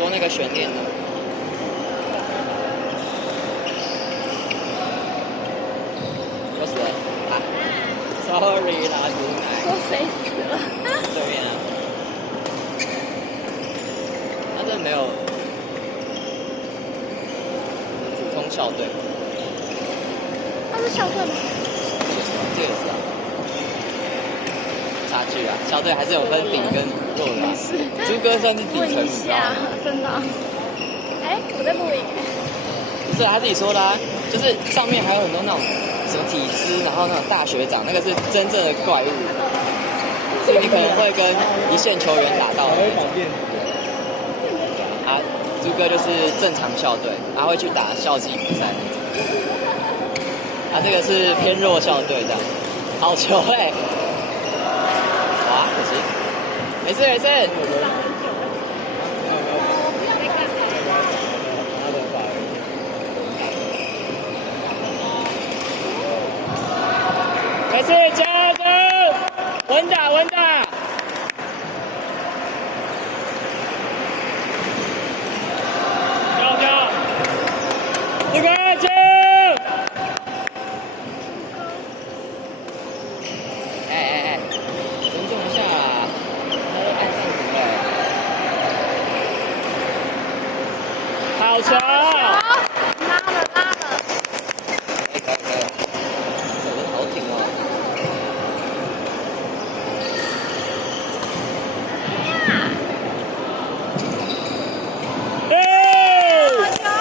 说那个悬念的。有死人啊 ！Sorry 啦，毒奶。说谁死了？对面啊，他这没有普通校队，他是校队吗？这个也是啊。差距啊，校队还是有分顶跟弱的、啊。是。朱哥算是底层，问一下，真的。哎，我在录影。不是他自己说的啊，就是上面还有很多那种什么体资，然后那种大学长，那个是真正的怪物，所以你可能会跟一线球员打到的那种。啊，朱哥就是正常校队，他会去打校际比赛那种。啊，这个是偏弱校队的，好球哎、哇，可惜，没事没事。没事，加油！稳打，稳打！加油！这个球！哎，尊重一下啦，他都按暂停了。好球！